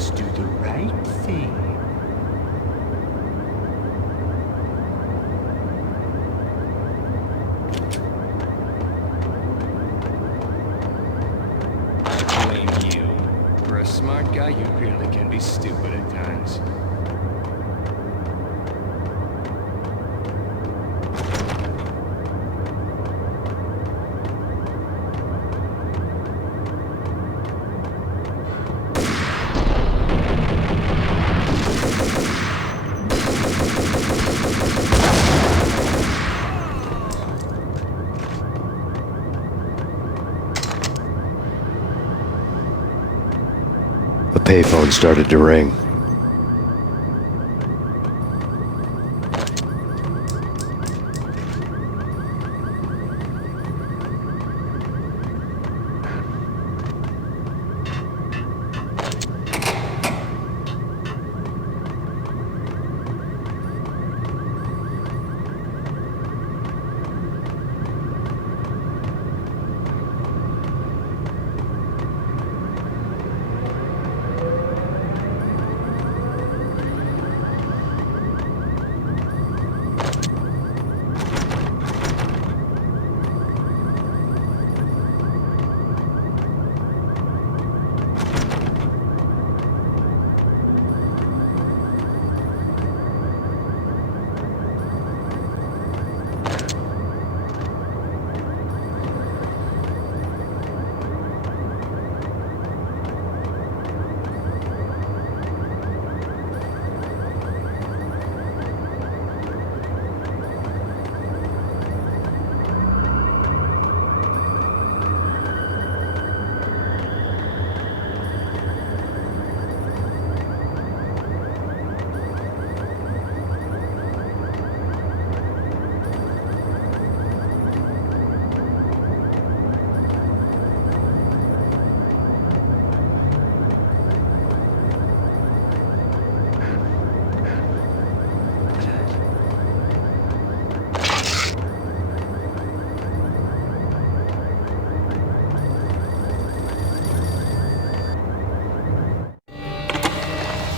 must do the right thing. I blame you. For a smart guy, you really can be stupid at times. A payphone started to ring.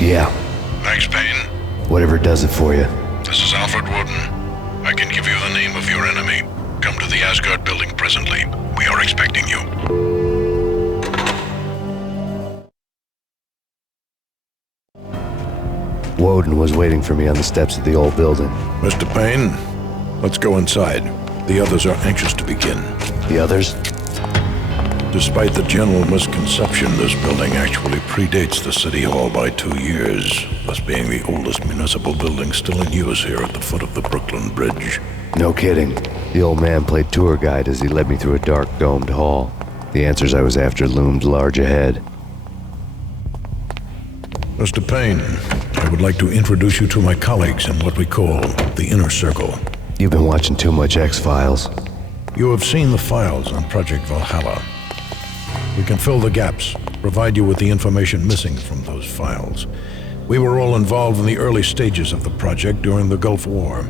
Yeah. Thanks, Payne. Whatever does it for you. This is Alfred Woden. I can give you the name of your enemy. Come to the Asgard building presently. We are expecting you. Woden was waiting for me on the steps of the old building. Mr. Payne, let's go inside. The others are anxious to begin. The others? Despite the general misconception, this building actually predates the City Hall by 2 years, thus being the oldest municipal building still in use here at the foot of the Brooklyn Bridge. No kidding. The old man played tour guide as he led me through a dark domed hall. The answers I was after loomed large ahead. Mr. Payne, I would like to introduce you to my colleagues in what we call the Inner Circle. You've been watching too much X-Files. You have seen the files on Project Valhalla. We can fill the gaps, provide you with the information missing from those files. We were all involved in the early stages of the project during the Gulf War.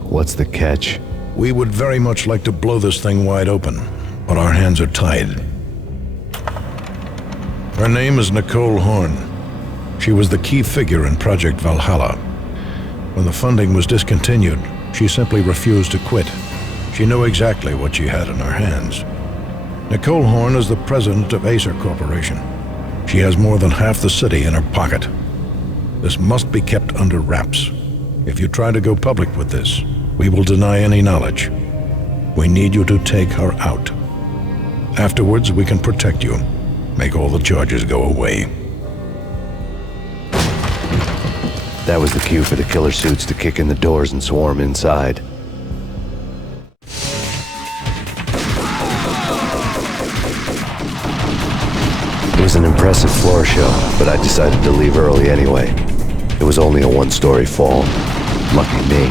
What's the catch? We would very much like to blow this thing wide open, but our hands are tied. Her name is Nicole Horn. She was the key figure in Project Valhalla. When the funding was discontinued, she simply refused to quit. She knew exactly what she had in her hands. Nicole Horn is the president of Acer Corporation. She has more than half the city in her pocket. This must be kept under wraps. If you try to go public with this, we will deny any knowledge. We need you to take her out. Afterwards, we can protect you, make all the charges go away. That was the cue for the killer suits to kick in the doors and swarm inside. It was an impressive floor show, but I decided to leave early anyway. It was only a one-story fall. Lucky me.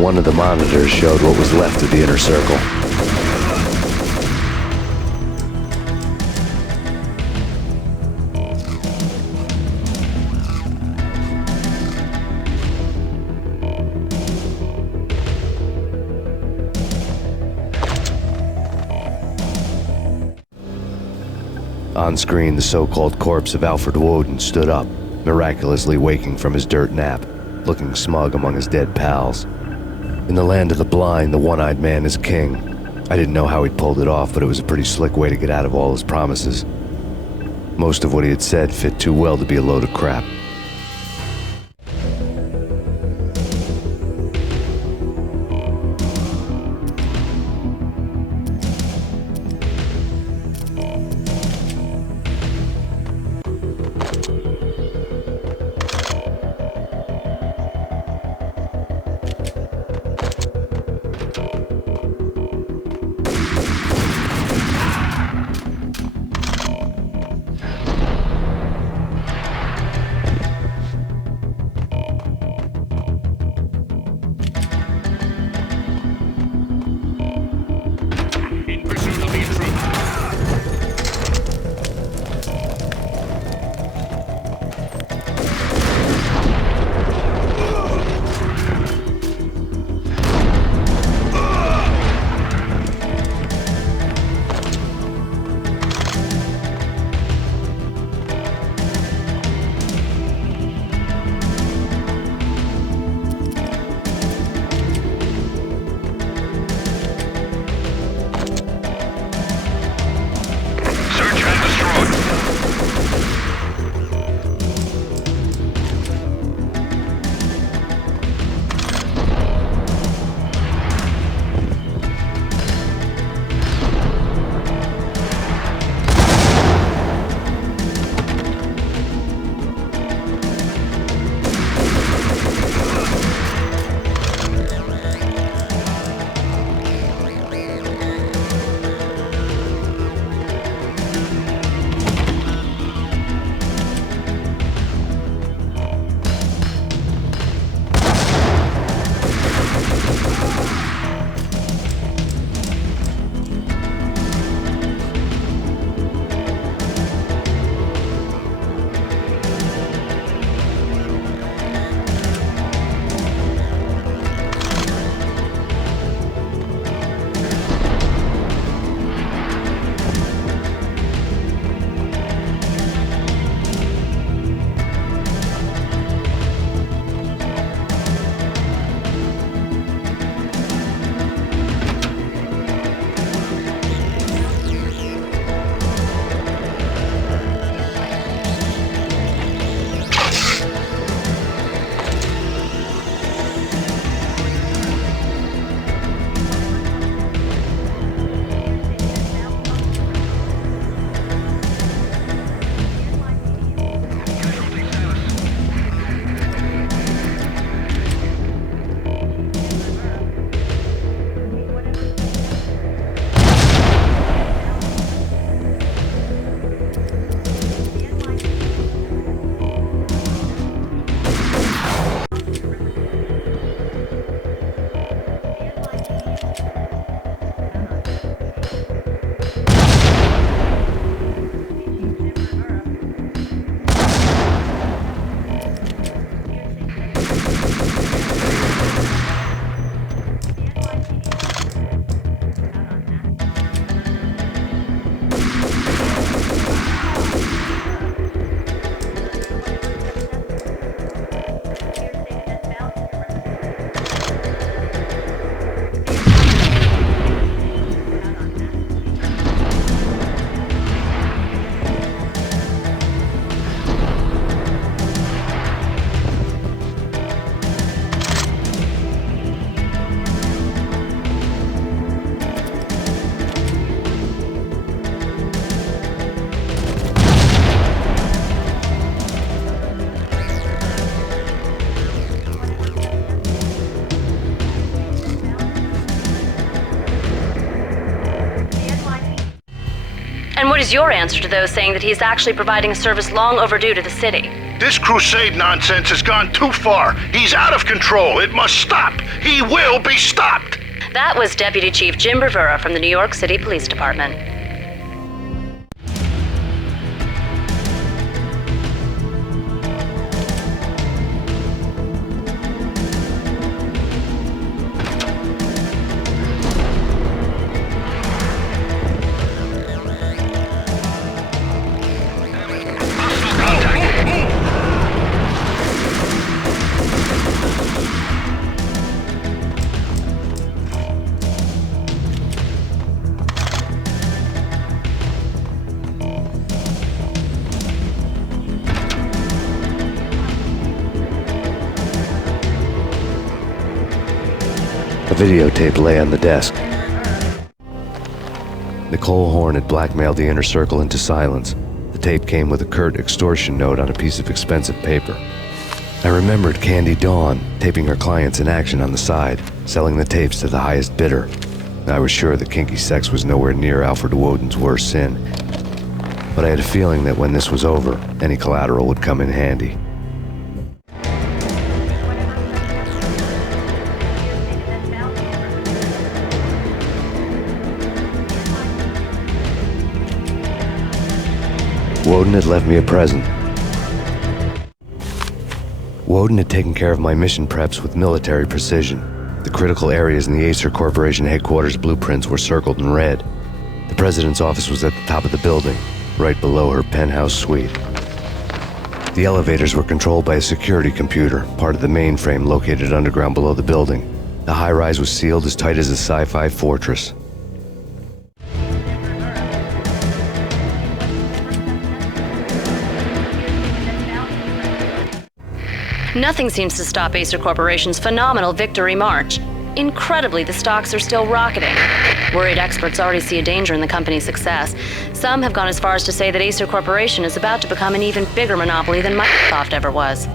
One of the monitors showed what was left of the inner circle. On screen, the so-called corpse of Alfred Woden stood up, miraculously waking from his dirt nap, looking smug among his dead pals. In the land of the blind, the one-eyed man is king. I didn't know how he'd pulled it off, but it was a pretty slick way to get out of all his promises. Most of what he had said fit too well to be a load of crap. In pursuit of the intruder. Search and destroy. And what is your answer to those saying that he's actually providing a service long overdue to the city? This crusade nonsense has gone too far. He's out of control. It must stop. He will be stopped. That was Deputy Chief Jim Bravura from the New York City Police Department. A videotape lay on the desk. Nicole Horn had blackmailed the inner circle into silence. The tape came with a curt extortion note on a piece of expensive paper. I remembered Candy Dawn taping her clients in action on the side, selling the tapes to the highest bidder. I was sure that kinky sex was nowhere near Alfred Woden's worst sin. But I had a feeling that when this was over, any collateral would come in handy. Woden had left me a present. Woden had taken care of my mission preps with military precision. The critical areas in the Acer Corporation headquarters blueprints were circled in red. The president's office was at the top of the building, right below her penthouse suite. The elevators were controlled by a security computer, part of the mainframe located underground below the building. The high-rise was sealed as tight as a sci-fi fortress. Nothing seems to stop Acer Corporation's phenomenal victory march. Incredibly, the stocks are still rocketing. Worried experts already see a danger in the company's success. Some have gone as far as to say that Acer Corporation is about to become an even bigger monopoly than Microsoft ever was.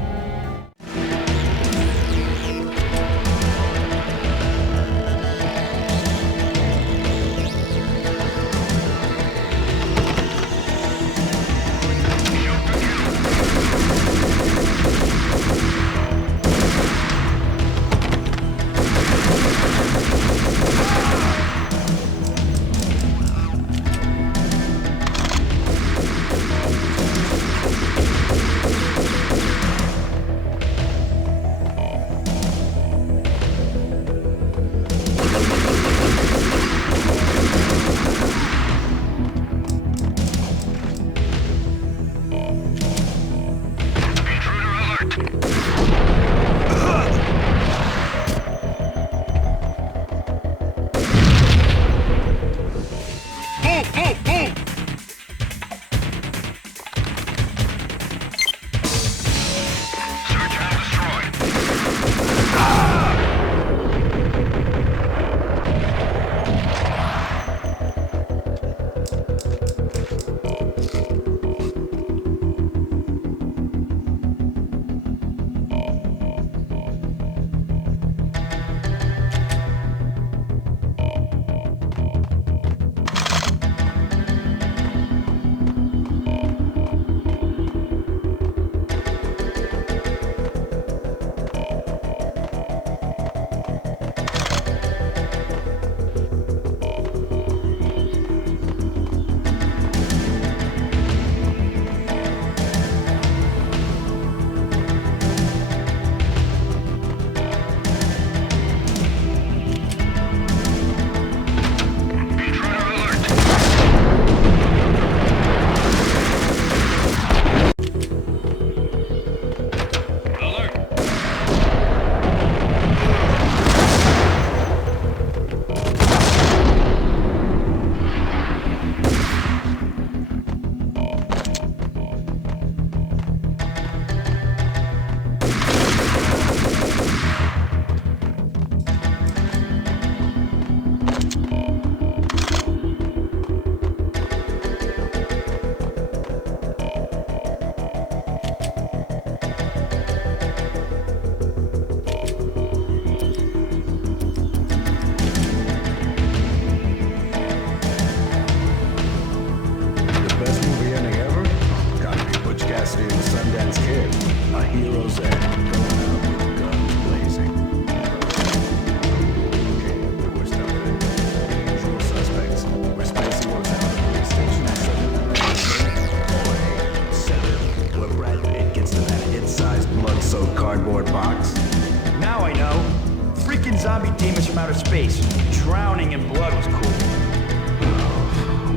zombie demons from outer space. Drowning in blood was cool.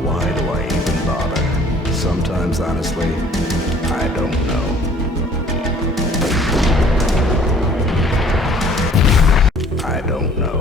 Why do I even bother? Sometimes, honestly, I don't know. I don't know.